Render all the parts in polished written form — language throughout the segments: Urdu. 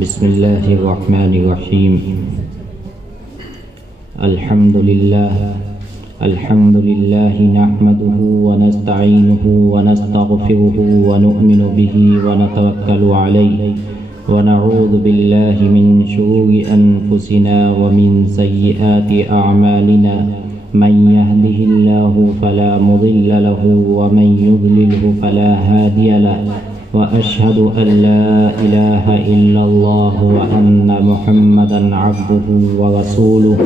بسم اللہ الرحمن الرحیم الحمد للہ نحمده ونستعینه ونستغفره ونؤمن به ونتوکل علیہ ونعوذ باللہ من شرور انفسنا ومن سیئات اعمالنا من يهده الله فلا مضل له ومن يضلله فلا هادي له وأشهد أن لا إله إلا الله وأن محمدا عبده ورسوله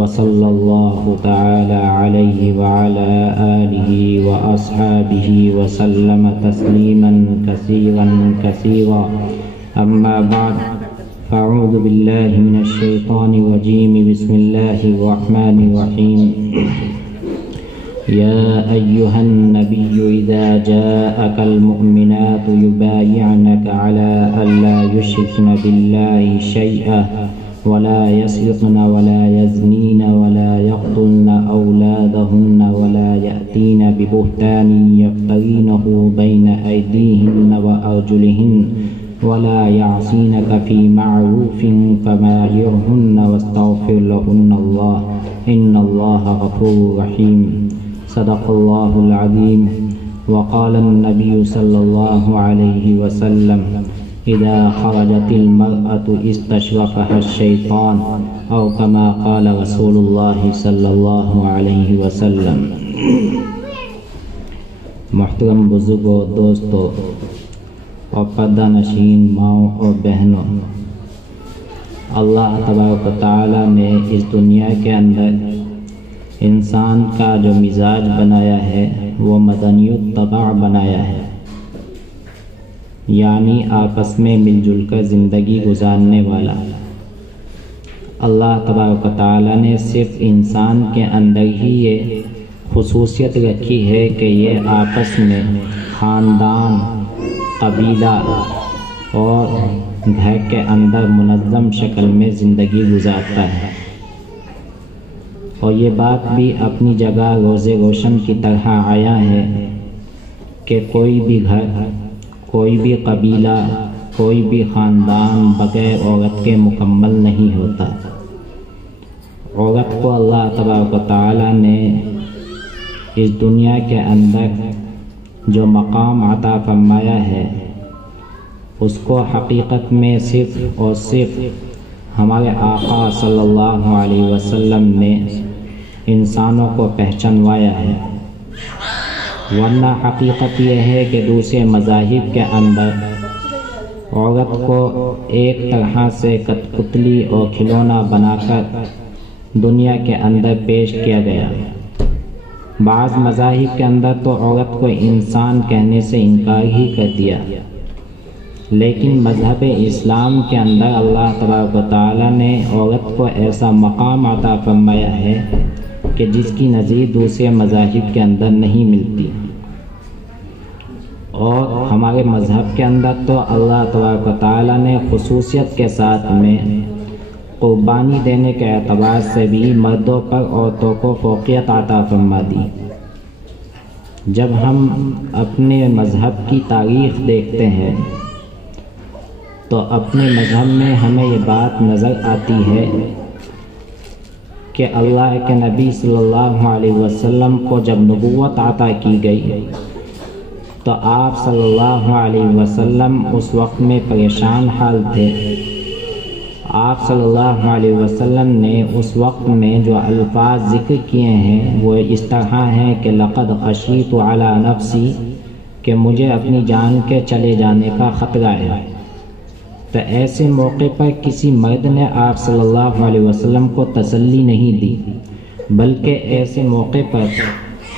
وصلى الله تعالى عليه وعلى آله وأصحابه وسلم تسليما كثيرا كثيرا أما بعد فأعوذ بالله من الشيطان الرجيم بسم الله الرحمن الرحيم يا أيها النبي إذا جاءك المؤمنات يبايعنك على ألا يشركن بالله شيئا ولا يسرقن ولا يزنين ولا يقتلن أولادهن ولا يأتين ببهتان يفترينه بين أيديهن وأرجلهن ولا يعصينك في معروف فبايعهن واستغفر لهن الله إن الله غفور رحيم صدق الله العظيم وقال النبي صلى الله عليه وسلم إذا خرجت المرأة استشرفها الشيطان أو كما قال رسول الله صلى الله عليه وسلم۔ محترم بزرگوں، دوستوں اور پردہ نشین ماؤں اور بہنوں، اللہ تبارک و تعالی نے اس دنیا کے اندر انسان کا جو مزاج بنایا ہے وہ مدنی الطبع بنایا ہے، یعنی آپس میں مل جل کر زندگی گزارنے والا۔ اللہ تبارک و تعالیٰ نے صرف انسان کے اندر ہی یہ خصوصیت رکھی ہے کہ یہ آپس میں خاندان، قبیلہ اور گھر کے اندر منظم شکل میں زندگی گزارتا ہے، اور یہ بات بھی اپنی جگہ روز روشن کی طرح آیا ہے کہ کوئی بھی گھر، کوئی بھی قبیلہ، کوئی بھی خاندان بغیر عورت کے مکمل نہیں ہوتا۔ عورت کو اللہ تبارک و تعالیٰ نے اس دنیا کے اندر جو مقام عطا فرمایا ہے اس کو حقیقت میں صرف اور صرف ہمارے آقا صلی اللہ علیہ وسلم نے انسانوں کو پہچانوایا ہے، ورنہ حقیقت یہ ہے کہ دوسرے مذاہب کے اندر عورت کو ایک طرح سے کٹپتلی اور کھلونا بنا کر دنیا کے اندر پیش کیا گیا۔ بعض مذاہب کے اندر تو عورت کو انسان کہنے سے انکار ہی کر دیا، لیکن مذہب اسلام کے اندر اللہ تبارک و تعالیٰ نے عورت کو ایسا مقام عطا فرمایا ہے کہ جس کی نظیر دوسرے مذاہب کے اندر نہیں ملتی، اور ہمارے مذہب کے اندر تو اللہ تبارک و تعالیٰ نے خصوصیت کے ساتھ میں قربانی دینے کے اعتبار سے بھی مردوں پر عورتوں کو فوقیت عطا فرما دی۔ جب ہم اپنے مذہب کی تاریخ دیکھتے ہیں تو اپنے مذہب میں ہمیں یہ بات نظر آتی ہے کہ اللہ کے نبی صلی اللہ علیہ وسلم کو جب نبوت عطا کی گئی تو آپ صلی اللہ علیہ وسلم اس وقت میں پریشان حال تھے۔ آپ صلی اللہ علیہ وسلم نے اس وقت میں جو الفاظ ذکر کیے ہیں وہ اس طرح ہیں کہ لقد خشیت علی نفسی، کہ مجھے اپنی جان کے چلے جانے کا خطرہ ہے۔ تو ایسے موقع پر کسی مرد نے آپ صلی اللہ علیہ وسلم کو تسلی نہیں دی، بلکہ ایسے موقع پر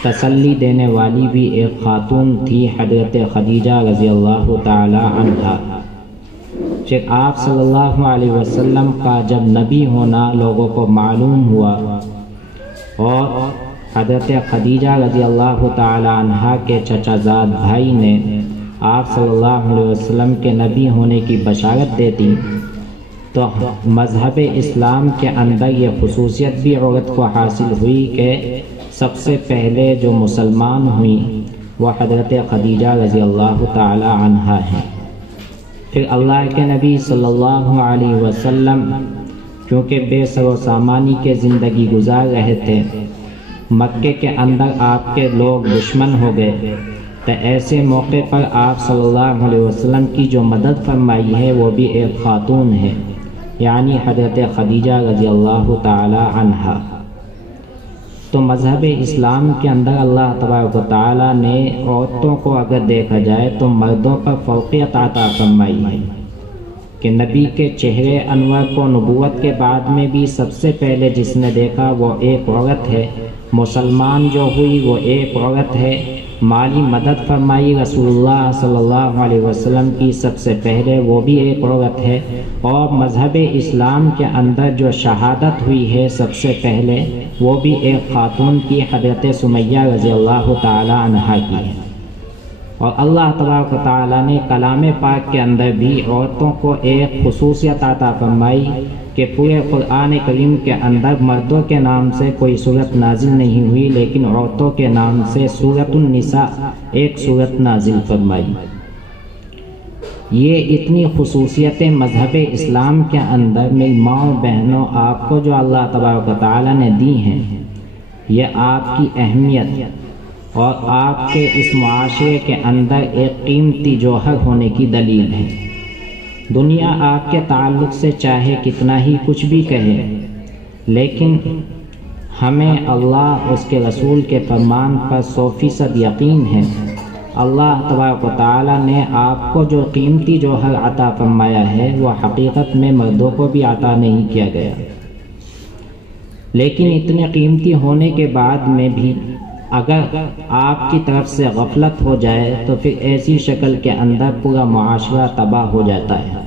تسلی دینے والی بھی ایک خاتون تھی، حضرت خدیجہ رضی اللہ تعالی عنہا۔ پھر آپ صلی اللہ علیہ وسلم کا جب نبی ہونا لوگوں کو معلوم ہوا اور حضرت خدیجہ رضی اللہ تعالی عنہا کے چچا زاد بھائی نے آپ صلی اللہ علیہ وسلم کے نبی ہونے کی بشارت دے دی، تو مذہب اسلام کے اندر یہ خصوصیت بھی عورت کو حاصل ہوئی کہ سب سے پہلے جو مسلمان ہوئیں وہ حضرت خدیجہ رضی اللہ تعالی عنہا ہیں۔ پھر اللہ کے نبی صلی اللہ علیہ وسلم کیونکہ بے سر و سامانی کے زندگی گزار رہے تھے، مکے کے اندر آپ کے لوگ دشمن ہو گئے، تو ایسے موقع پر آپ صلی اللہ علیہ وسلم کی جو مدد فرمائی ہے وہ بھی ایک خاتون ہے، یعنی حضرت خدیجہ رضی اللہ تعالی عنہا۔ تو مذہب اسلام کے اندر اللہ تبارک و تعالیٰ نے عورتوں کو اگر دیکھا جائے تو مردوں پر فوقیت عطا فرمائی ہے کہ نبی کے چہرے انور کو نبوت کے بعد میں بھی سب سے پہلے جس نے دیکھا وہ ایک عورت ہے، مسلمان جو ہوئی وہ ایک عورت ہے، مالی مدد فرمائی رسول اللہ صلی اللہ علیہ وسلم کی سب سے پہلے وہ بھی ایک عورت ہے، اور مذہب اسلام کے اندر جو شہادت ہوئی ہے سب سے پہلے وہ بھی ایک خاتون کی، حضرت سمیہ رضی اللہ تعالی عنہا کی ہے۔ اور اللہ تبارک و تعالیٰ نے کلام پاک کے اندر بھی عورتوں کو ایک خصوصیت عطا فرمائی کہ پورے قرآن کریم کے اندر مردوں کے نام سے کوئی صورت نازل نہیں ہوئی، لیکن عورتوں کے نام سے سورۃ النساء ایک صورت نازل فرمائی۔ یہ اتنی خصوصیتیں مذہب اسلام کے اندر میری ماؤں بہنوں آپ کو جو اللہ تبارک و تعالیٰ نے دی ہیں، یہ آپ کی اہمیت اور آپ کے اس معاشرے کے اندر ایک قیمتی جوہر ہونے کی دلیل ہے۔ دنیا آپ کے تعلق سے چاہے کتنا ہی کچھ بھی کہے، لیکن ہمیں اللہ اس کے رسول کے فرمان پر 100% یقین ہے۔ اللہ تبارک و تعالیٰ نے آپ کو جو قیمتی جوہر عطا فرمایا ہے وہ حقیقت میں مردوں کو بھی عطا نہیں کیا گیا، لیکن اتنے قیمتی ہونے کے بعد میں بھی اگر آپ کی طرف سے غفلت ہو جائے تو پھر ایسی شکل کے اندر پورا معاشرہ تباہ ہو جاتا ہے،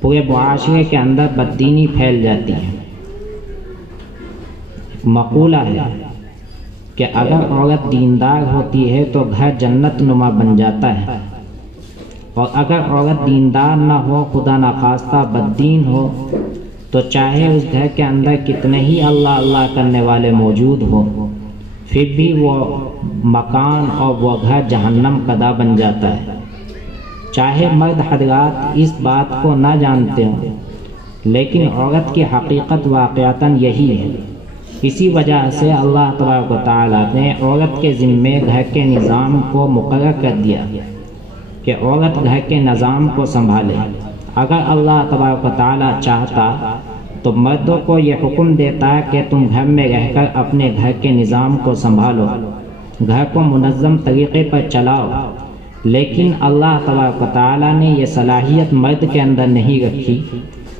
پورے معاشرے کے اندر بددینی پھیل جاتی ہے۔ مقولہ ہے کہ اگر عورت دیندار ہوتی ہے تو گھر جنت نما بن جاتا ہے، اور اگر عورت دیندار نہ ہو، خدا نخواستہ بددین ہو، تو چاہے اس گھر کے اندر کتنے ہی اللہ اللہ کرنے والے موجود ہو، پھر بھی وہ مکان اور وہ گھر جہنم قدا بن جاتا ہے۔ چاہے مرد حضرات اس بات کو نہ جانتے ہوں، لیکن عورت کی حقیقت واقعتاً یہی ہے۔ اسی وجہ سے اللہ تبارک و تعالیٰ نے عورت کے ذمے گھر کے نظام کو مقرر کر دیا کہ عورت گھر کے نظام کو سنبھالے۔ اگر اللہ تبارک و تعالیٰ چاہتا تو مردوں کو یہ حکم دیتا کہ تم گھر میں رہ کر اپنے گھر کے نظام کو سنبھالو، گھر کو منظم طریقے پر چلاؤ، لیکن اللہ تبارک و تعالیٰ نے یہ صلاحیت مرد کے اندر نہیں رکھی،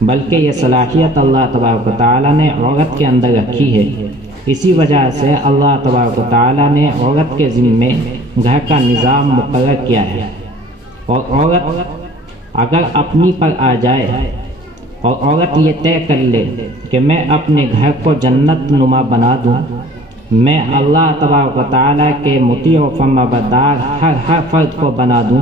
بلکہ یہ صلاحیت اللہ تبارک و تعالیٰ نے عورت کے اندر رکھی ہے۔ اسی وجہ سے اللہ تبارک و تعالیٰ نے عورت کے ذمے گھر کا نظام مقرر کیا ہے، اور عورت اگر اپنی پر آ جائے اور عورت یہ طے کر لے کہ میں اپنے گھر کو جنت نما بنا دوں، میں اللہ تبارک و تعالیٰ کے مطیع و فرمانبردار ہر فرد کو بنا دوں،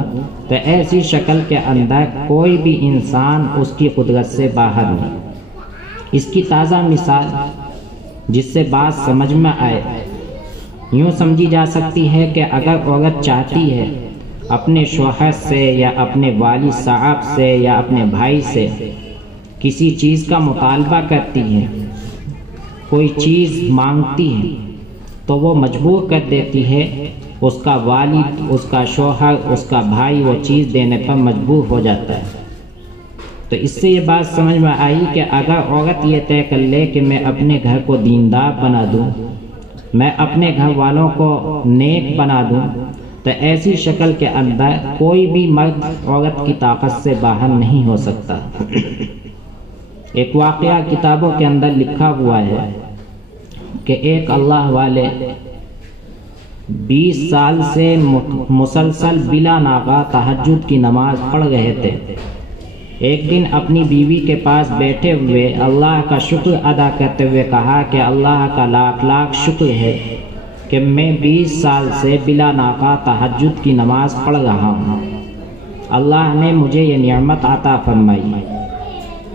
تو ایسی شکل کے اندر کوئی بھی انسان اس کی قدرت سے باہر نہیں۔ اس کی تازہ مثال جس سے بات سمجھ میں آئے یوں سمجھی جا سکتی ہے کہ اگر عورت چاہتی ہے اپنے شوہر سے یا اپنے والد صاحب سے یا اپنے بھائی سے کسی چیز کا مطالبہ کرتی ہے، کوئی چیز مانگتی ہے، تو وہ مجبور کر دیتی ہے، اس کا والد، اس کا شوہر، اس کا بھائی وہ چیز دینے پر مجبور ہو جاتا ہے۔ تو اس سے یہ بات سمجھ میں آئی کہ اگر عورت یہ طے کر لے کہ میں اپنے گھر کو دیندار بنا دوں، میں اپنے گھر والوں کو نیک بنا دوں، تو ایسی شکل کے اندر کوئی بھی مرد عورت کی طاقت سے باہر نہیں ہو سکتا۔ ایک واقعہ کتابوں کے اندر لکھا ہوا ہے کہ ایک اللہ والے 20 سال سے مسلسل بلا ناغہ تہجد کی نماز پڑھ رہے تھے۔ ایک دن اپنی بیوی کے پاس بیٹھے ہوئے اللہ کا شکر ادا کرتے ہوئے کہا کہ اللہ کا لاکھ لاکھ شکر ہے کہ میں 20 سال سے بلا ناغہ تہجد کی نماز پڑھ رہا ہوں، اللہ نے مجھے یہ نعمت عطا فرمائی۔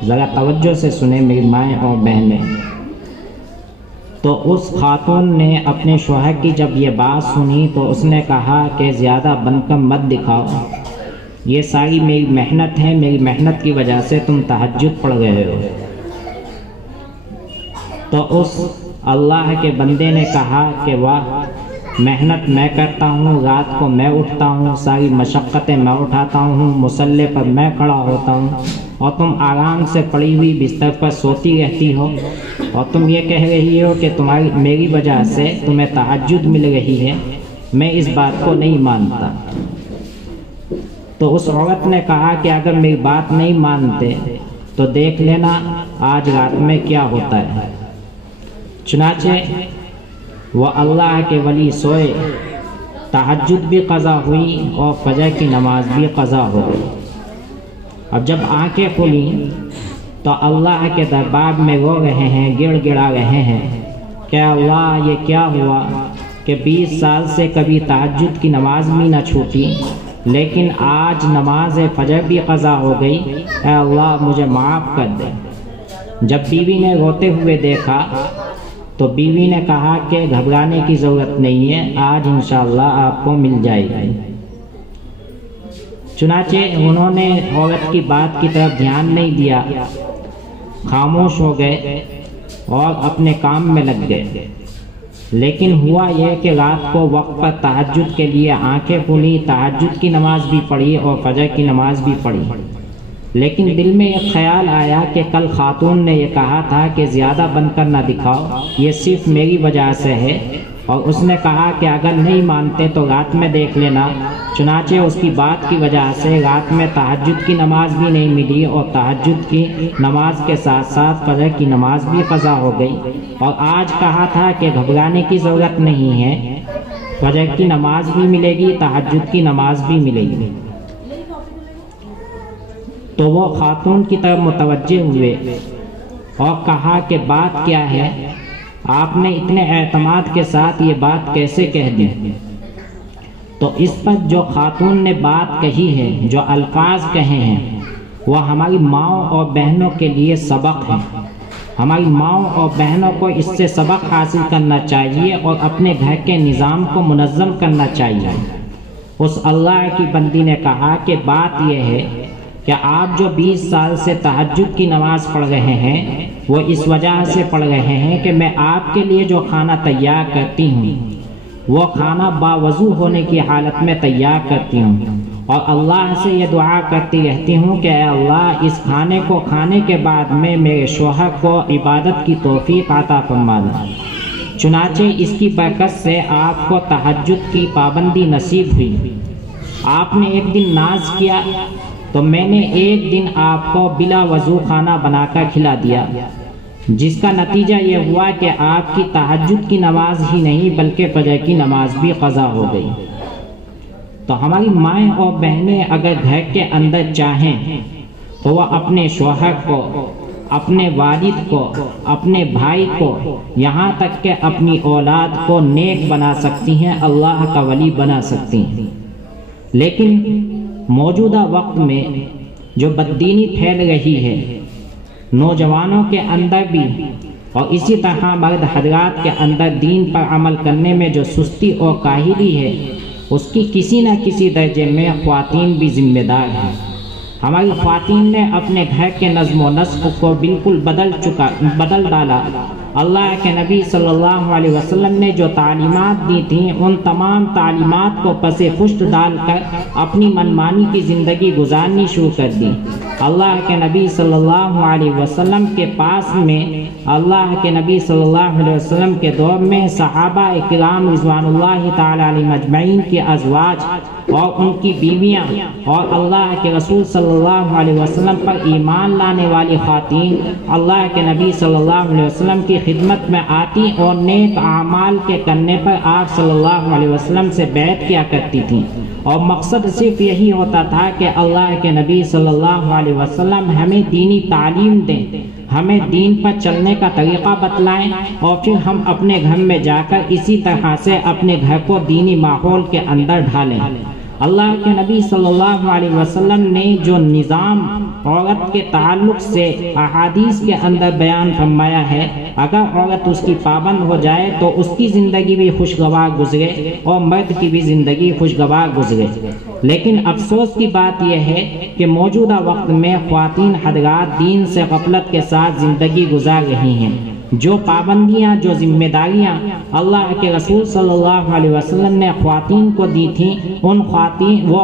ذرا توجہ سے سنیں میری مائیں اور بہنیں۔ تو اس خاتون نے اپنے شوہر کی جب یہ بات سنی تو اس نے کہا کہ زیادہ بن کر مت دکھاؤ، یہ ساری میری محنت ہے، میری محنت کی وجہ سے تم تہجد پڑھ رہے ہو۔ تو اس اللہ کے بندے نے کہا کہ واہ، محنت میں کرتا ہوں، رات کو میں اٹھتا ہوں، ساری مشقتیں میں اٹھاتا ہوں، مصلی پر میں کھڑا ہوتا ہوں، اور تم آرام سے پڑی ہوئی بستر پر سوتی رہتی ہو، اور تم یہ کہہ رہی ہو کہ میری وجہ سے تمہیں تہجد مل رہی ہے، میں اس بات کو نہیں مانتا۔ تو اس عورت نے کہا کہ اگر میری بات نہیں مانتے تو دیکھ لینا آج رات میں کیا ہوتا ہے۔ چنانچہ وہ اللہ کے ولی سوئے، تہجد بھی قضا ہوئی اور فجر کی نماز بھی قضا ہو گئی۔ اب جب آنکھیں کھلیں تو اللہ کے دربار میں رو رہے ہیں، گڑ گڑا رہے ہیں کہ اللہ یہ کیا ہوا کہ 20 سال سے کبھی تہجد کی نماز بھی نہ چھوٹی، لیکن آج نماز فجر بھی قضا ہو گئی، اے اللہ مجھے معاف کر دے۔ جب بیوی نے روتے ہوئے دیکھا تو بیوی نے کہا کہ گھبرانے کی ضرورت نہیں ہے، آج انشاءاللہ آپ کو مل جائے گی۔ چنانچہ انہوں نے عورت کی بات کی طرف دھیان نہیں دیا، خاموش ہو گئے اور اپنے کام میں لگ گئے۔ لیکن ہوا یہ کہ رات کو وقت پر تہجد کے لیے آنکھیں کھلی، تہجد کی نماز بھی پڑھی اور فجر کی نماز بھی پڑھی، لیکن دل میں ایک خیال آیا کہ کل خاتون نے یہ کہا تھا کہ زیادہ بن کر نہ دکھاؤ، یہ صرف میری وجہ سے ہے، اور اس نے کہا کہ اگر نہیں مانتے تو رات میں دیکھ لینا۔ چنانچہ اس کی بات کی وجہ سے رات میں تہجد کی نماز بھی نہیں ملی، اور تہجد کی نماز کے ساتھ ساتھ فجر کی نماز بھی قضا ہو گئی، اور آج کہا تھا کہ گھبرانے کی ضرورت نہیں ہے، فجر کی نماز بھی ملے گی، تہجد کی نماز بھی ملے گی۔ تو وہ خاتون کی طرف متوجہ ہوئے اور کہا کہ بات کیا ہے، آپ نے اتنے اعتماد کے ساتھ یہ بات کیسے کہہ دی؟ تو اس پر جو خاتون نے بات کہی ہے، جو الفاظ کہے ہیں، وہ ہماری ماؤں اور بہنوں کے لیے سبق ہے۔ ہماری ماؤں اور بہنوں کو اس سے سبق حاصل کرنا چاہیے اور اپنے گھر کے نظام کو منظم کرنا چاہیے۔ اس اللہ کی بندی نے کہا کہ بات یہ ہے کہ آپ جو 20 سال سے تہجد کی نماز پڑھ رہے ہیں، وہ اس وجہ سے پڑھ رہے ہیں کہ میں آپ کے لیے جو کھانا تیار کرتی ہوں، وہ کھانا باوضو ہونے کی حالت میں تیار کرتی ہوں، اور اللہ سے یہ دعا کرتی رہتی ہوں کہ اے اللہ اس کھانے کو کھانے کے بعد میں میرے شوہر کو عبادت کی توفیق عطا فرمانا۔ چنانچہ اس کی برکت سے آپ کو تہجد کی پابندی نصیب ہوئی۔ آپ نے ایک دن ناز کیا تو میں نے ایک دن آپ کو بلا وضو کھانا بنا کر کھلا دیا، جس کا نتیجہ یہ ہوا کہ آپ کی تہجد کی نماز ہی نہیں بلکہ فجر کی نماز بھی قضا ہو گئی۔ تو ہماری مائیں اور بہنیں اگر گھر کے اندر چاہیں تو وہ اپنے شوہر کو، اپنے والد کو، اپنے بھائی کو، یہاں تک کہ اپنی اولاد کو نیک بنا سکتی ہیں، اللہ کا ولی بنا سکتی ہیں۔ لیکن موجودہ وقت میں جو بددینی پھیل رہی ہے نوجوانوں کے اندر بھی، اور اسی طرح مرد حضرات کے اندر دین پر عمل کرنے میں جو سستی اور کاہلی ہے، اس کی کسی نہ کسی درجے میں خواتین بھی ذمہ دار ہیں۔ ہماری خواتین نے اپنے گھر کے نظم و نسق کو بالکل بدل ڈالا۔ اللہ کے نبی صلی اللہ علیہ وسلم نے جو تعلیمات دی تھیں، ان تمام تعلیمات کو پس پشت ڈال کر اپنی منمانی کی زندگی گزارنی شروع کر دی۔ اللہ کے نبی صلی اللہ علیہ وسلم کے پاس میں، اللہ کے نبی صلی اللہ علیہ وسلم کے دور میں صحابہ اکرام رضوان اللہ تعالی علیہم اجمعین کی ازواج اور ان کی بیویاں اور اللہ کے رسول صلی اللہ علیہ وسلم پر ایمان لانے والی خواتین اللہ کے نبی صلی اللہ علیہ وسلم کی خدمت میں آتی اور نیک اعمال کے کرنے پر آپ صلی اللہ علیہ وسلم سے بیعت کیا کرتی تھیں، اور مقصد صرف یہی ہوتا تھا کہ اللہ کے نبی صلی اللہ علیہ وسلم ہمیں دینی تعلیم دیں، ہمیں دین پر چلنے کا طریقہ بتلائیں، اور پھر ہم اپنے گھر میں جا کر اسی طرح سے اپنے گھر کو دینی ماحول کے اندر ڈھالیں۔ اللہ کے نبی صلی اللہ علیہ وسلم نے جو نظام عورت کے تعلق سے احادیث کے اندر بیان فرمایا ہے، اگر عورت اس کی پابند ہو جائے تو اس کی زندگی بھی خوشگوار گزرے اور مرد کی بھی زندگی خوشگوار گزرے۔ لیکن افسوس کی بات یہ ہے کہ موجودہ وقت میں خواتین حضرات دین سے غفلت کے ساتھ زندگی گزار رہی ہیں۔ جو پابندیاں، جو ذمہ داریاں اللہ کے رسول صلی اللہ علیہ وسلم نے خواتین کو دی تھیں، وہ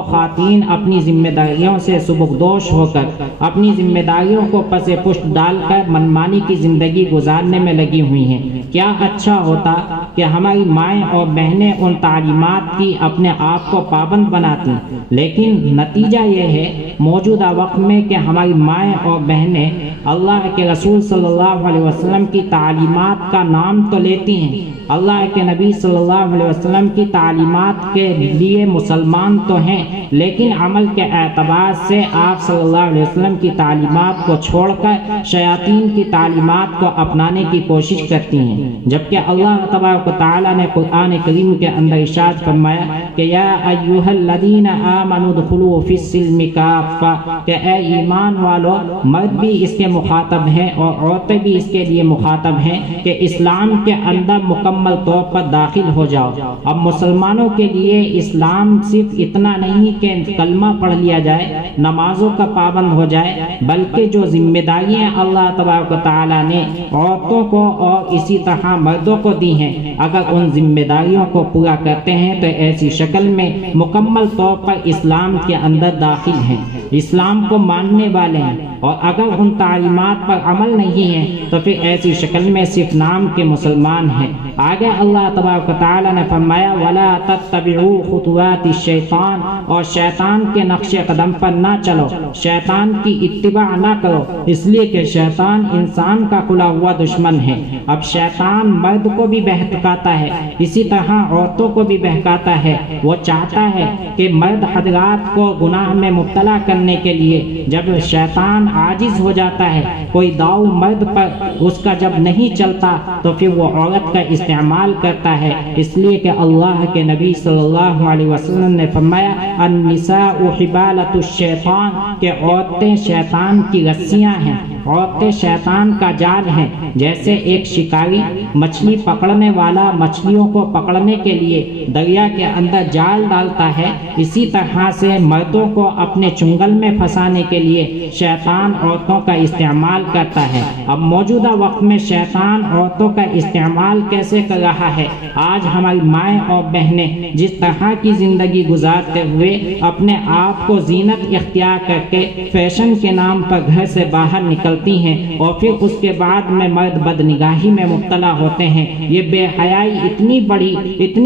خواتین اپنی ذمہ داریوں سے سبکدوش ہو کر، اپنی ذمہ داریوں کو پس پشت ڈال کر منمانی کی زندگی گزارنے میں لگی ہوئی ہیں۔ کیا اچھا ہوتا کہ ہماری مائیں اور بہنیں ان تعلیمات کی اپنے آپ کو پابند بناتی، لیکن نتیجہ یہ ہے موجودہ وقت میں کہ ہماری مائیں اور بہنیں اللہ کے رسول صلی اللہ علیہ وسلم کی تعلیمات کا نام تو لیتی ہیں، اللہ کے نبی صلی اللہ علیہ وسلم کی تعلیمات کے لیے مسلمان تو ہیں، لیکن عمل کے اعتبار سے آپ صلی اللہ علیہ وسلم کی تعلیمات کو چھوڑ کر شیاطین کی تعلیمات کو اپنانے کی کوشش کرتی ہیں۔ جبکہ اللہ تبارک و تعالی نے قرآن کریم کے اندر ارشاد فرمایا کہ یا ایھا الذین آمنوا ادخلوا فی السلم کافہ، کہ اے ایمان والو، مرد بھی اس کے مخاطب ہیں اور عورتیں بھی اس کے لیے مخاطب ہیں کہ اسلام کے اندر مکمل طور پر داخل ہو جاؤ۔ اب مسلمانوں کے لیے اسلام صرف اتنا نہیں کہ کلمہ پڑھ لیا جائے، نمازوں کا پابند ہو جائے، بلکہ جو ذمہ داریاں اللہ تبارک و تعالی نے عورتوں کو اور اسی طرح مردوں کو دی ہیں، اگر ان ذمہ داریوں کو پورا کرتے ہیں تو ایسی شکل میں مکمل طور پر اسلام کے اندر داخل ہیں، اسلام کو ماننے والے ہیں، اور اگر ان تعلیمات پر عمل نہیں ہے تو پھر ایسی شکل میں صرف نام کے مسلمان ہیں۔ آگے اللہ تبارک و تعالی نے فرمایا وَلَا تَتَّبِعُوا خُطُوَاتِ الشَّيْطَانِ، اور شیطان کے نقش قدم پر نہ چلو، شیطان کی اتباع نہ کرو، اس لیے کہ شیطان انسان کا کھلا ہوا دشمن ہے۔ اب شیطان مرد کو بھی بہکاتا ہے، اسی طرح عورتوں کو بھی بہکاتا ہے۔ وہ چاہتا ہے کہ مرد حضرات کو گناہ میں مبتلا کرنے کے لیے جب شیطان عاجز ہو جاتا ہے، کوئی داؤ مرد پر اس کا جب نہیں چلتا تو پھر وہ عورت کا استعمال کرتا ہے۔ اس لیے کہ اللہ کے نبی صلی اللہ علیہ وسلم نے فرمایا النساء حبالۃ الشیطان، کہ عورتیں شیطان کی رسیاں ہیں، عورتیں شیطان کا جال ہیں۔ جیسے ایک شکاری مچھلی پکڑنے والا مچھلیوں کو پکڑنے کے لیے دریا کے اندر جال ڈالتا ہے، اسی طرح سے مردوں کو اپنے چنگل میں پھنسانے کے لیے شیطان عورتوں کا استعمال کرتا ہے۔ اب موجودہ وقت میں شیطان عورتوں کا استعمال کیسے کر رہا ہے؟ آج ہماری مائیں اور بہنیں جس طرح کی زندگی گزارتے ہوئے اپنے آپ کو زینت اختیار کر کے فیشن کے نام پر گھر سے باہر نکلتی ہیں اور پھر اس کے بعد میں مرد بدنگاہی میں مبتلا ہوتے ہیں، یہ بے حیائی اتنی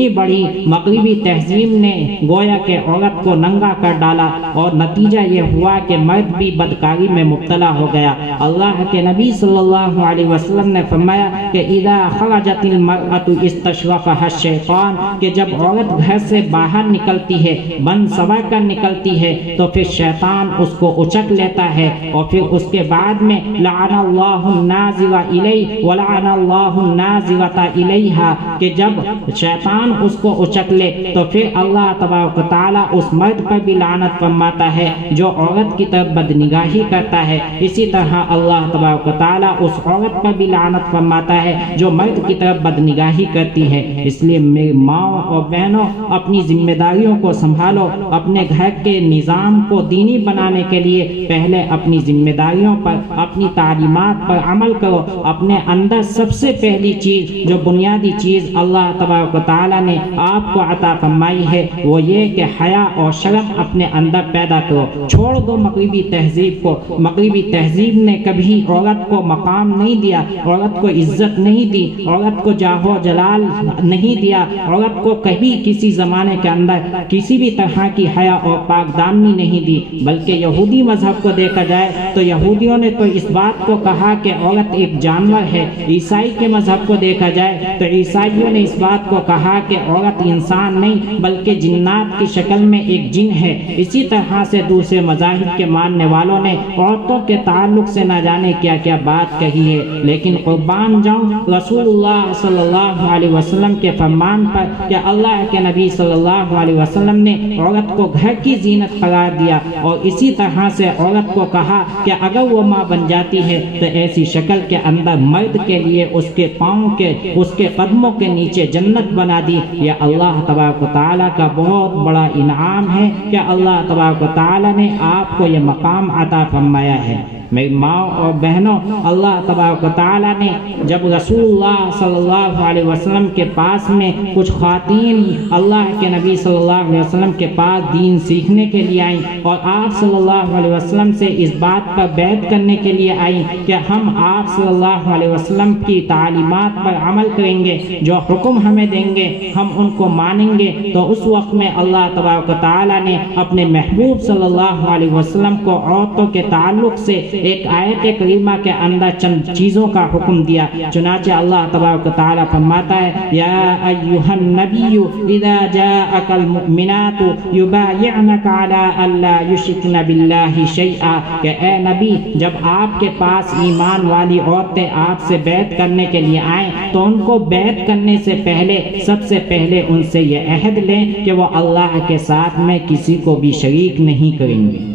بڑی مغربی تہذیب نے گویا کہ عورت کو ننگا کر ڈالا، اور نتیجہ یہ ہوا کہ مرد بھی بدکاری میں مبتلا ہو گیا۔ اللہ کے نبی صلی اللہ علیہ وسلم نے فرمایا کہ اذا خرجت المرأة استشرفها الشیطان، کہ جب عورت گھر سے باہر نکلتی ہے، بن سور کر نکلتی ہے، تو پھر شیطان اس کو اچک لیتا ہے، اور پھر اس کے بعد میں لعن اللہ الناظر الیہ ولعن اللہ الناظرۃ الیہا، کہ جب شیطان اس کو اچک لے تو پھر اللہ تبارک و تعالی اس مرد پر بھی لعنت فرماتا ہے جو عورت کی طرف بدنگاہی کرتا ہے، اسی طرح اللہ تبارک و تعالی اس عورت پر بھی لعنت فرماتا ہے جو مرد کی طرف بدنگاہی کرتی ہے۔ اس لیے میری ماؤں اور بہنوں، اپنی ذمہ داریوں کو سنبھالو، اپنے گھر کے نظام کو دینی بنانے کے لیے پہلے اپنی ذمہ داریوں پر، اپنی تعلیمات پر عمل کرو۔ اپنے اندر سب سے پہلی چیز، جو بنیادی چیز اللہ تبارک و تعالی نے آپ کو عطا فرمائی ہے، وہ یہ کہ حیا اور شرم اپنے اندر پیدا کرو۔ چھوڑ دو مغربی تہذیب کو۔ مغربی تہذیب نے کبھی عورت کو مقام نہیں دیا، عورت کو عزت نہیں دی، عورت کو جاہ و جلال نہیں دیا، عورت کو کبھی کسی زمانے کے اندر کسی بھی طرح کی حیا اور پاک دامنی نہیں دی، بلکہ یہودی مذہب کو دیکھا جائے تو یہودیوں نے تو اس بات کو کہا کہ عورت ایک جانور ہے۔ عیسائی کے مذہب کو دیکھا جائے تو عیسائیوں نے اس بات کو کہا کہ عورت انسان نہیں بلکہ جنات کی شکل میں ایک جن ہے۔ اسی طرح سے دوسرے مذاہب کے ماننے والوں نے عورتوں کے تعلق سے نہ جانے کیا کیا بات کہی ہے، لیکن قربان جاؤں رسول اللہ صلی اللہ علیہ وسلم کے فرمان پر کہ اللہ کے نبی صلی اللہ علیہ وسلم نے عورت کو گھر کی زینت قرار دیا، اور اسی طرح سے عورت کو کہا کہ اگر وہ ماں بن جاتی ہے تو ایسی شکل کے اندر مرد کے لیے اس کے پاؤں کے اس کے قدموں کے نیچے جنت بنا دی۔ یہ اللہ تبارک و تعالیٰ کا بہت بڑا انعام ہے کہ اللہ تبارک و تعالیٰ نے آپ کو یہ مقام عطا فرمایا ہے۔ میری ماں اور بہنوں، اللہ تبارک و تعالیٰ نے جب رسول اللہ صلی اللہ علیہ وسلم کے پاس میں کچھ خواتین اللہ کے نبی صلی اللہ علیہ وسلم کے پاس دین سیکھنے کے لیے آئیں اور آپ صلی اللہ علیہ وسلم سے اس بات پر بیعت کرنے کے لیے آئیں کہ ہم آپ صلی اللہ علیہ وسلم کی تعلیمات پر عمل کریں گے، جو حکم ہمیں دیں گے ہم ان کو مانیں گے، تو اس وقت میں اللہ تبارک و تعالیٰ نے اپنے محبوب صلی اللہ علیہ وسلم کو عورتوں کے تعلق سے ایک آیت کریمہ کے اندر چند چیزوں کا حکم دیا۔ چنانچہ اللہ تبارک و تعالیٰ فرماتا ہے یا ایھا النبی اذا جاءک المؤمنات یبایعنک علی الا یشرکن باللہ شیئا، کہ اے نبی جب آپ کے پاس ایمان والی عورتیں آپ سے بیعت کرنے کے لیے آئیں تو ان کو بیعت کرنے سے پہلے سب سے پہلے ان سے یہ عہد لیں کہ وہ اللہ کے ساتھ میں کسی کو بھی شریک نہیں کریں گے۔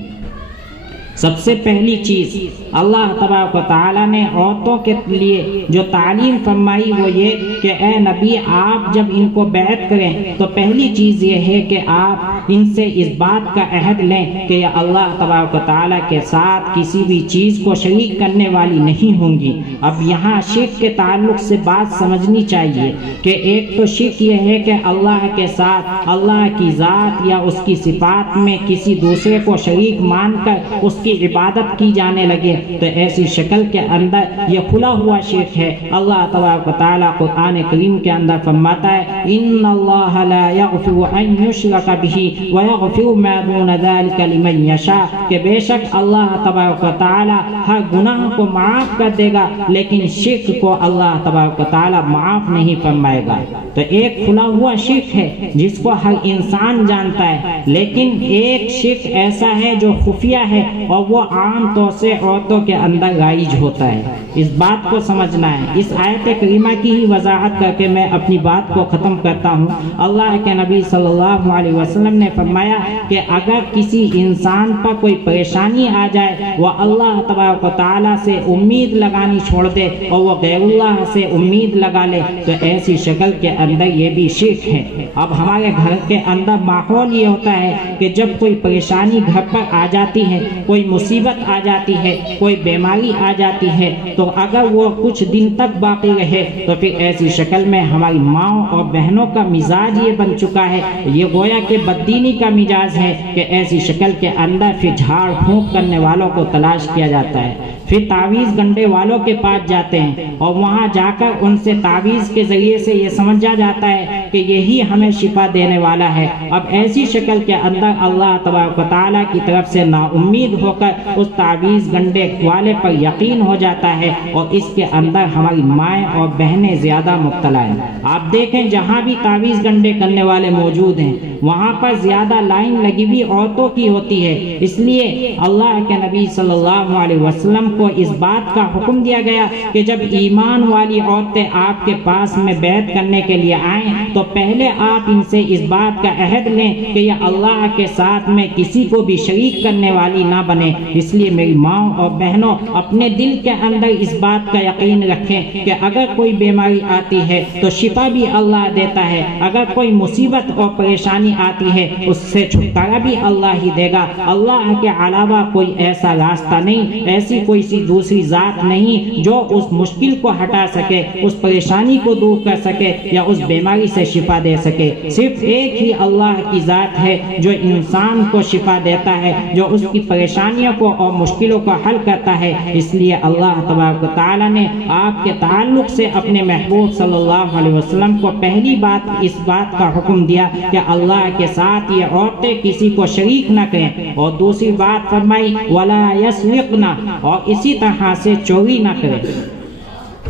سب سے پہلی چیز اللہ تبارک و تعالیٰ نے عورتوں کے لیے جو تعلیم فرمائی وہ یہ کہ اے نبی آپ جب ان کو بیعت کریں تو پہلی چیز یہ ہے کہ آپ ان سے اس بات کا عہد لیں کہ یہ اللہ تبارک و تعالیٰ کے ساتھ کسی بھی چیز کو شریک کرنے والی نہیں ہوں گی۔ اب یہاں شرک کے تعلق سے بات سمجھنی چاہیے کہ ایک تو شرک یہ ہے کہ اللہ کے ساتھ اللہ کی ذات یا اس کی صفات میں کسی دوسرے کو شریک مان کر اس کی عبادت کی جانے لگے، تو ایسی شکل کے اندر یہ کھلا ہوا شرک ہے۔ اللہ تبارک و تعالیٰ قرآن کریم کے اندر فرماتا ہے ان اللہ لا یغفر ان یشرک بہ ویغفر ما دون ذلک لمن یشاء، کہ بے شک اللہ تبارک و تعالیٰ ہر گناہ کو معاف کر دے گا لیکن شرک کو اللہ تبارک و تعالیٰ معاف نہیں فرمائے گا۔ تو ایک کھلا ہوا شرک ہے جس کو ہر انسان جانتا ہے، لیکن ایک شرک ایسا ہے جو خفیہ ہے اور وہ عام طور سے عورتوں کے اندر رائج ہوتا ہے۔ اس بات کو سمجھنا ہے۔ اس آیت کریمہ کی ہی وضاحت کر کے میں اپنی بات کو ختم کرتا ہوں۔ اللہ کے نبی صلی اللہ علیہ وسلم نے فرمایا کہ اگر کسی انسان پر کوئی پریشانی آ جائے وہ اللہ تبارک و تعالیٰ سے امید لگانی چھوڑ دے اور وہ غیر اللہ سے امید لگا لے تو ایسی شکل کے اندر یہ بھی شرک ہے۔ اب ہمارے گھر کے اندر ماحول یہ ہوتا ہے کہ جب کوئی پریشانی گھر پر آ جاتی ہے، کوئی مصیبت آ جاتی ہے، کوئی بیماری آ جاتی ہے، تو اگر وہ کچھ دن تک باقی رہے تو پھر ایسی شکل میں ہماری ماں اور بہنوں کا مزاج یہ بن چکا ہے، یہ گویا کہ بددینی کا مزاج ہے کہ ایسی شکل کے اندر پھر جھاڑ پھونک کرنے والوں کو تلاش کیا جاتا ہے، پھر تعویذ گنڈے والوں کے پاس جاتے ہیں اور وہاں جا کر ان سے تعویذ کے ذریعے سے یہ سمجھا جاتا ہے کہ یہی ہمیں شفا دینے والا ہے۔ اب ایسی شکل کے اندر اللہ تبارک و تعالیٰ کی طرف سے نا امید ہو کر اس تعویذ گنڈے والے پر یقین ہو جاتا ہے اور اس کے اندر ہماری مائیں اور بہنیں زیادہ مبتلا ہیں۔ آپ دیکھیں جہاں بھی تعویذ گنڈے کرنے والے موجود ہیں وہاں پر زیادہ لائن لگی ہوئی عورتوں کی ہوتی ہے، اس لیے اللہ کے نبی صلی اللہ علیہ وسلم کو اس بات کا حکم دیا گیا کہ جب ایمان والی عورتیں آپ کے پاس میں بیعت کرنے کے لیے آئیں تو پہلے آپ ان سے اس بات کا عہد لیں کہ یہ اللہ کے ساتھ میں کسی کو بھی شریک کرنے والی نہ بنے۔ اس لیے میری ماں اور بہنوں اپنے دل کے اندر اس بات کا یقین رکھیں کہ اگر کوئی بیماری آتی ہے تو شفا بھی اللہ دیتا ہے، اگر کوئی مصیبت اور پریشانی آتی ہے اس سے چھٹکارا بھی اللہ ہی دے گا۔ اللہ کے علاوہ کوئی ایسا راستہ نہیں، ایسی کوئی سی دوسری ذات نہیں جو اس مشکل کو ہٹا سکے، اس پریشانی کو دور کر سکے یا اس بیماری سے شفا دے سکے۔ صرف ایک ہی اللہ کی ذات ہے جو انسان کو شفا دیتا ہے، جو اس کی پریشانیوں کو اور مشکلوں کو حل کرتا ہے۔ اس لیے اللہ تبارک و تعالیٰ نے آپ کے تعلق سے اپنے محبوب صلی اللہ علیہ وسلم کو پہلی بات اس بات کا حکم دیا کہ اللہ اللہ کے ساتھ یہ عورتیں کسی کو شریک نہ کریں، اور دوسری بات فرمائی ولا یسرقن، اور اسی طرح سے چوری نہ کریں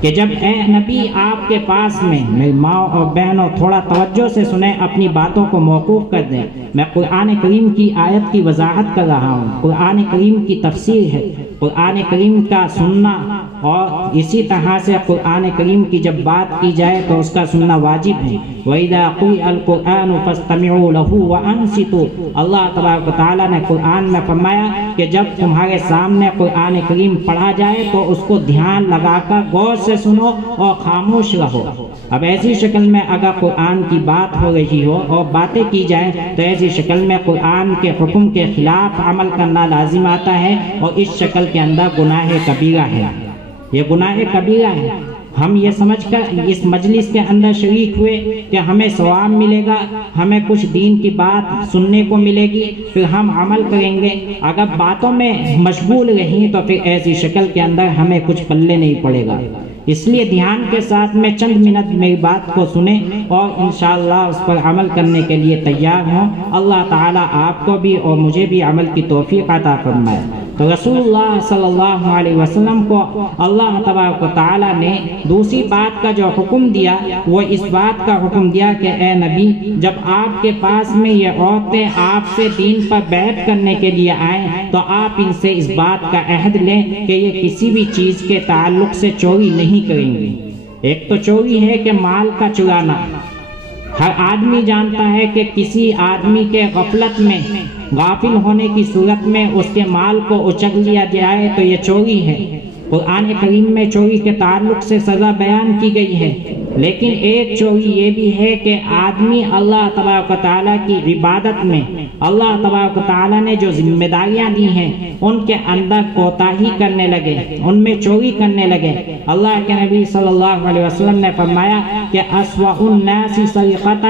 کہ جب اے نبی آپ کے پاس میں، میری ماں اور بہنوں تھوڑا توجہ سے سنیں، اپنی باتوں کو موقوف کر دیں، میں قرآن کریم کی آیت کی وضاحت کر رہا ہوں، قرآن کریم کی تفسیر ہے، قرآن کریم کا سننا، اور اسی طرح سے قرآن کریم کی جب بات کی جائے تو اس کا سننا واجب ہے۔ وَإِذَا قُرِئَ الْقُرْآنُ فَاسْتَمِعُوا لَهُ وَأَنصِتُوا، اللہ تبارک و تعالیٰ نے قرآن میں فرمایا کہ جب تمہارے سامنے قرآن کریم پڑھا جائے تو اس کو دھیان لگا کر غور سے سنو اور خاموش رہو۔ اب ایسی شکل میں اگر قرآن کی بات ہو رہی ہو اور باتیں کی جائیں تو ایسی شکل میں قرآن کے حکم کے خلاف عمل کرنا لازم آتا ہے، اور اس شکل کے اندر گناہ کبیرہ ہے، یہ گناہ کبیرہ ہے۔ ہم یہ سمجھ کر اس مجلس کے اندر شریک ہوئے کہ ہمیں ثواب ملے گا، ہمیں کچھ دین کی بات سننے کو ملے گی، پھر ہم عمل کریں گے، اگر باتوں میں مشغول رہیں تو پھر ایسی شکل کے اندر ہمیں کچھ پلے نہیں پڑے گا۔ اس لیے دھیان کے ساتھ میں چند منٹ میری بات کو سنیں اور انشاءاللہ اس پر عمل کرنے کے لیے تیار ہوں۔ اللہ تعالیٰ آپ کو بھی اور مجھے بھی عمل کی توفیق عطا فرمائے۔ تو رسول اللہ صلی اللہ علیہ وسلم کو اللہ تبارک و تعالیٰ نے دوسری بات کا جو حکم دیا وہ اس بات کا حکم دیا کہ اے نبی، جب آپ کے پاس میں یہ عورتیں آپ سے دین پر بیعت کرنے کے لیے آئیں تو آپ ان سے اس بات کا عہد لیں کہ یہ کسی بھی چیز کے تعلق سے چوری نہیں کریں گی۔ ایک تو چوری ہے کہ مال کا چرانا، ہر آدمی جانتا ہے کہ کسی آدمی کے غفلت میں، غافل ہونے کی صورت میں اس کے مال کو اچک لیا جائے تو یہ چوری ہے۔ قرآن کریم میں چوری کے تعلق سے سزا بیان کی گئی ہے، لیکن ایک چوری یہ بھی ہے کہ آدمی اللہ تبارک و تعالیٰ کی عبادت میں، اللہ تبارک و تعالیٰ نے جو ذمہ داریاں دی ہیں ان کے اندر کوتاہی کرنے لگے، ان میں چوری کرنے لگے۔ اللہ کے نبی صلی اللہ علیہ وسلم نے فرمایا کہ اسوأ الناس سرقۃ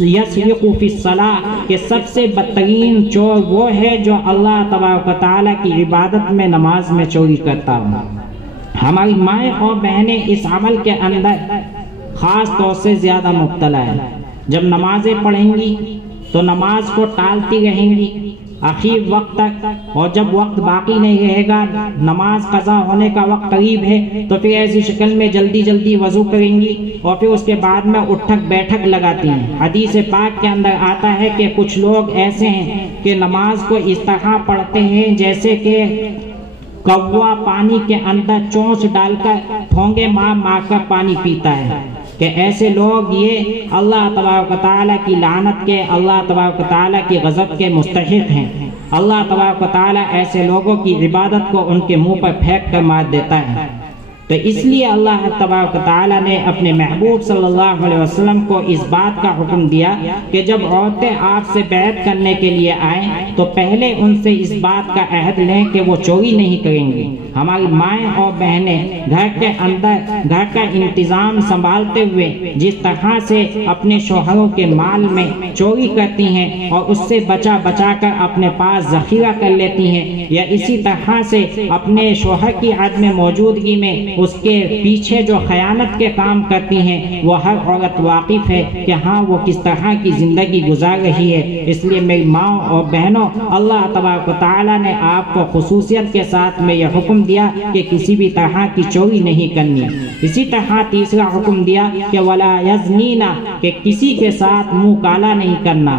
یسرق فی الصلاۃ، کہ سب سے بدترین چور وہ ہے جو اللہ تبارک و تعالیٰ کی عبادت میں، نماز میں چوری کرتا ہو۔ ہماری مائیں اور بہنیں اس عمل کے اندر خاص طور سے زیادہ مبتلا ہے۔ جب نمازیں پڑھیں گی تو نماز کو ٹالتی رہیں گی آخر وقت تک، اور جب وقت باقی نہیں رہے گا، نماز قضا ہونے کا وقت قریب ہے تو پھر ایسی شکل میں جلدی جلدی وضو کریں گی اور پھر اس کے بعد میں اٹھک بیٹھک لگاتی ہیں۔ حدیث پاک کے اندر آتا ہے کہ کچھ لوگ ایسے ہیں کہ نماز کو اس طرح پڑھتے ہیں جیسے کہ کوا پانی کے اندر چونچ ڈال کر ٹھونگے مار کر پانی پیتا ہے، کہ ایسے لوگ یہ اللہ تبارک و تعالیٰ کی لعنت کے، اللہ تبارک و تعالیٰ کی غضب کے مستحق ہیں۔ اللہ تبارک و تعالیٰ ایسے لوگوں کی عبادت کو ان کے منہ پر پھینک کر مار دیتا ہے۔ تو اس لیے اللہ تبارک و تعالیٰ نے اپنے محبوب صلی اللہ علیہ وسلم کو اس بات کا حکم دیا کہ جب عورتیں آپ سے بیعت کرنے کے لیے آئیں تو پہلے ان سے اس بات کا عہد لیں کہ وہ چوری نہیں کریں گی۔ ہماری مائیں اور بہنیں گھر کے اندر گھر کا انتظام سنبھالتے ہوئے جس طرح سے اپنے شوہروں کے مال میں چوری کرتی ہیں اور اس سے بچا بچا کر اپنے پاس ذخیرہ کر لیتی ہیں، یا اسی طرح سے اپنے شوہر کی عدم موجودگی میں اس کے پیچھے جو خیانت کے کام کرتی ہیں، وہ ہر عورت واقف ہے کہ ہاں وہ کس طرح کی زندگی گزار رہی ہے۔ اس لیے میری ماں اور بہنوں، اللہ تبارک و تعالیٰ نے آپ کو خصوصیت کے ساتھ میں یہ حکم دیا کہ کسی بھی طرح کی چوری نہیں کرنی۔ اسی طرح تیسرا حکم دیا کہ ولا یزنین، کہ کسی کے ساتھ منہ کالا نہیں کرنا،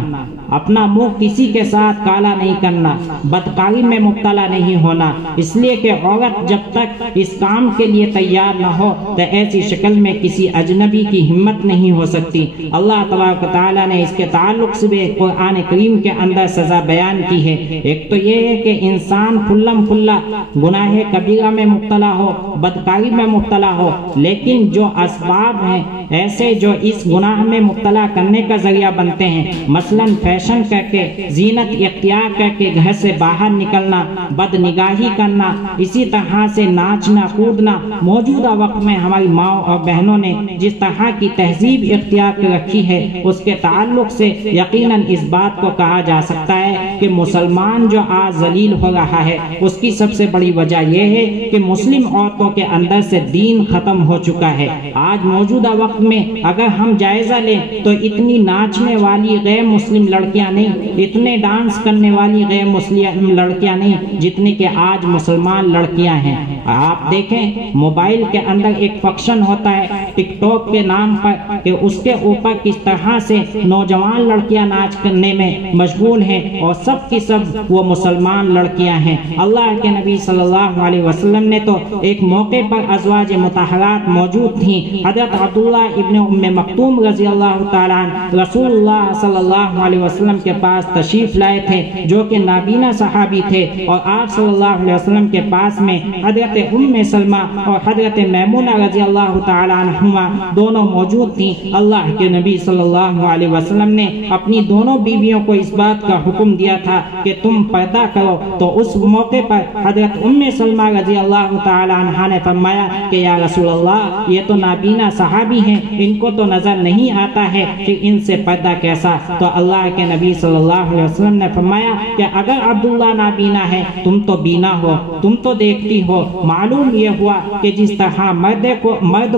اپنا منہ کسی کے ساتھ کالا نہیں کرنا، بدکاری میں مبتلا نہیں ہونا، اس لیے کہ عورت جب تک اس کام کے لیے تیار نہ ہو تو ایسی شکل میں کسی اجنبی کی ہمت نہیں ہو سکتی۔ اللہ تبارک و تعالیٰ نے اس کے تعلق سے بھی قرآن کریم کے اندر سزا بیان کی ہے۔ ایک تو یہ ہے کہ انسان کھلم کھلا گناہ کبیرہ میں مبتلا ہو، بدکاری میں مبتلا ہو، لیکن جو اسباب ہیں ایسے جو اس گناہ میں مبتلا کرنے کا ذریعہ بنتے ہیں، مثلاً فیشن کر کے، زینت اختیار کر کے گھر سے باہر نکلنا، بد نگاہی کرنا، اسی طرح سے ناچنا کودنا، موجودہ وقت میں ہماری ماں اور بہنوں نے جس طرح کی تہذیب اختیار کر رکھی ہے اس کے تعلق سے یقیناً اس بات کو کہا جا سکتا ہے کہ مسلمان جو آج ذلیل ہو رہا ہے اس کی سب سے بڑی وجہ یہ ہے کہ مسلم عورتوں کے اندر سے دین ختم ہو چکا ہے۔ آج موجودہ وقت وقت میں اگر ہم جائزہ لیں تو اتنی ناچنے والی غیر مسلم لڑکیاں نہیں، اتنے ڈانس کرنے والی غیر مسلم لڑکیاں نہیں جتنے کہ آج مسلمان لڑکیاں ہیں۔ آپ دیکھیں موبائل کے اندر ایک فنکشن ہوتا ہے ٹک ٹاک کے نام پر کہ اس کے اوپر کس طرح سے نوجوان لڑکیاں ناچ کرنے میں مشغول ہیں، اور سب کی سب وہ مسلمان لڑکیاں ہیں۔ اللہ کے نبی صلی اللہ علیہ وسلم نے تو ایک موقع پر ازواج مطہرات موجود تھیں، حضرت عبداللہ ابن ام مکتوم رضی اللہ تعالیٰ عنہ رسول اللہ صلی اللہ علیہ وسلم کے پاس تشریف لائے تھے جو کہ نابینا صحابی تھے، اور آپ صلی اللہ علیہ وسلم کے پاس میں حضرت ام سلمہ اور حضرت میمونہ رضی اللہ تعالیٰ عنہما دونوں موجود تھیں۔ اللہ کے نبی صلی اللہ علیہ وسلم نے اپنی دونوں بیویوں کو اس بات کا حکم دیا تھا کہ تم پردہ کرو، تو اس موقع پر حضرت ام سلمہ رضی اللہ تعالیٰ عنہ نے فرمایا کہ یا رسول اللہ یہ تو نابینا صحابی ہیں، ان کو تو نظر نہیں آتا ہے کہ ان سے پردہ کیسا؟ تو اللہ کے نبی صلی اللہ علیہ وسلم نے فرمایا کہ اگر عبداللہ نابینا ہے تم تو بینا ہو، تم تو دیکھتی ہو۔ معلوم یہ ہوا کہ جس طرح مرد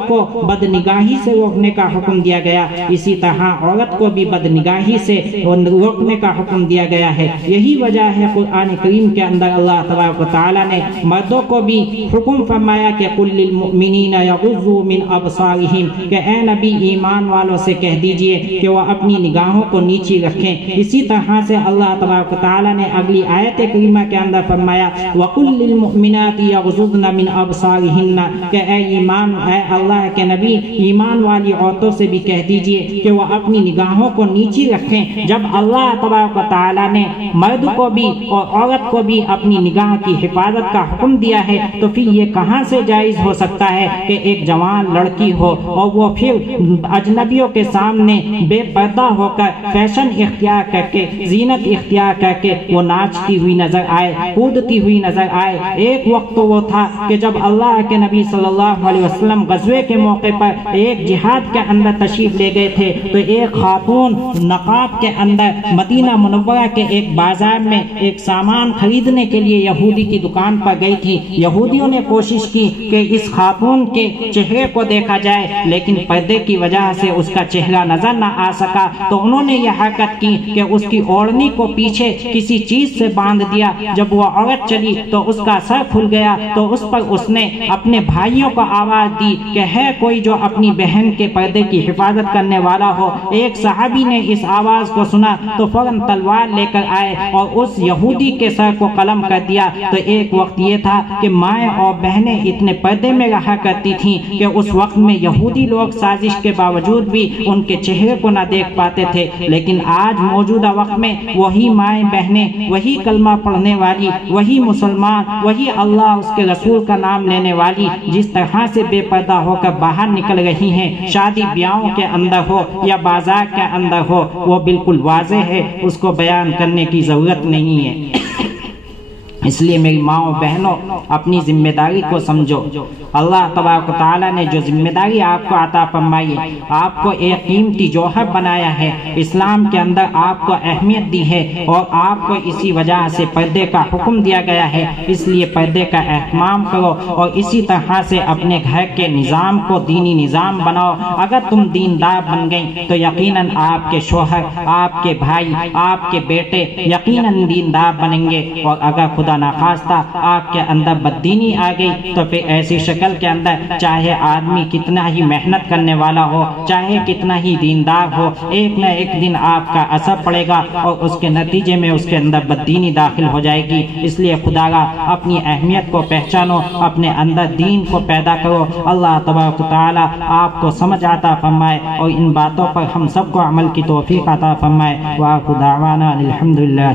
کو بدنگاہی سے روکنے کا حکم دیا گیا، اسی طرح عورت کو بھی بدنگاہی سے روکنے کا حکم دیا گیا ہے۔ یہی وجہ ہے قرآن کریم کے اندر اللہ تبارک و تعالیٰ نے مردوں کو بھی حکم فرمایا کہ قل للمؤمنین یغضوا من ابصارہم، کہ اے نبی ایمان والوں سے کہہ دیجئے کہ وہ اپنی نگاہوں کو نیچی رکھیں۔ اسی طرح سے اللہ تبارک و تعالیٰ نے اگلی آیت کریمہ کے اندر فرمایا وَقُلْ لِلْمُؤْمِنَاتِ يَغْضُضْنَ مِنْ أَبْصَارِهِنَّ، کہ اے اللہ کے نبی ایمان والی عورتوں سے بھی کہہ دیجئے کہ وہ اپنی نگاہوں کو نیچی رکھیں۔ جب اللہ تبارک و تعالیٰ نے مرد کو بھی اور عورت کو بھی اپنی نگاہ کی حفاظت کا حکم دیا ہے تو پھر یہ کہاں سے جائز ہو سکتا ہے کہ ایک جوان لڑکی ہو اور وہ پھر اجنبیوں کے سامنے بے پردہ ہو کر فیشن اختیار کر کے زینت اختیار کر کے وہ ناچتی ہوئی نظر آئے، کودتی ہوئی نظر آئے۔ ایک وقت تو وہ تھا کہ جب اللہ کے نبی صلی اللہ علیہ وسلم غزوے کے موقع پر ایک جہاد کے اندر تشریف لے گئے تھے تو ایک خاتون نقاب کے اندر مدینہ منورہ کے ایک بازار میں ایک سامان خریدنے کے لیے یہودی کی دکان پر گئی تھی۔ یہودیوں نے کوشش کی کہ اس خاتون کے چہرے کو دیکھا جائے لیکن پردے کی وجہ سے اس کا چہرہ نظر نہ آ سکا، تو انہوں نے یہ حرکت کی کہ اس کی اوڑھنی کو پیچھے کسی چیز سے باندھ دیا۔ جب وہ عورت چلی تو اس کا سر کھل گیا، تو اس پر اس نے اپنے بھائیوں کو آواز دی کہ ہے کوئی جو اپنی بہن کے پردے کی حفاظت کرنے والا ہو۔ ایک صحابی نے اس آواز کو سنا تو فوراً تلوار لے کر آئے اور اس یہودی کے سر کو قلم کر دیا۔ تو ایک وقت یہ تھا کہ مائیں اور بہنیں اتنے پردے میں رہا کرتی تھیں کہ اس وقت میں یہودی لوگ سازش کے باوجود بھی ان کے چہرے کو نہ دیکھ پاتے تھے، لیکن آج موجودہ وقت میں وہی مائیں بہنیں، وہی کلمہ پڑھنے والی، وہی مسلمان، وہی اللہ اس کے رسول کا نام لینے والی جس طرح سے بے پردہ ہو کر باہر نکل رہی ہیں، شادی بیاہوں کے اندر ہو یا بازار کے اندر ہو، وہ بالکل واضح ہے، اس کو بیان کرنے کی ضرورت نہیں ہے۔ اس لیے میری ماں و بہنوں اپنی ذمہ داری کو سمجھو۔ اللہ تبارک و تعالیٰ نے جو ذمہ داری آپ کو عطا فرمائی ہے، آپ کو ایک قیمتی جوہر بنایا ہے، اسلام کے اندر آپ کو اہمیت دی ہے اور آپ کو اسی وجہ سے پردے کا حکم دیا گیا ہے، اس لیے پردے کا اہتمام کرو اور اسی طرح سے اپنے گھر کے نظام کو دینی نظام بناؤ۔ اگر تم دیندار بن گئی تو یقیناً آپ کے شوہر، آپ کے بھائی، آپ کے بیٹے یقیناً دیندار بنیں گے، اور اگر خدا ناخواستہ آپ کے اندر بددینی آ گئی تو پھر ایسی شکل کے اندر چاہے آدمی کتنا ہی محنت کرنے والا ہو، چاہے کتنا ہی دیندار ہو، ایک نہ ایک دن آپ کا اثر پڑے گا اور اس کے نتیجے میں اس کے اندر بددینی داخل ہو جائے گی۔ اس لیے خدا را اپنی اہمیت کو پہچانو، اپنے اندر دین کو پیدا کرو۔ اللہ تبارک و تعالی آپ کو سمجھ عطا فرمائے اور ان باتوں پر ہم سب کو عمل کی توفیق عطا فرمائے۔ وآخر دعوانا الحمدللہ۔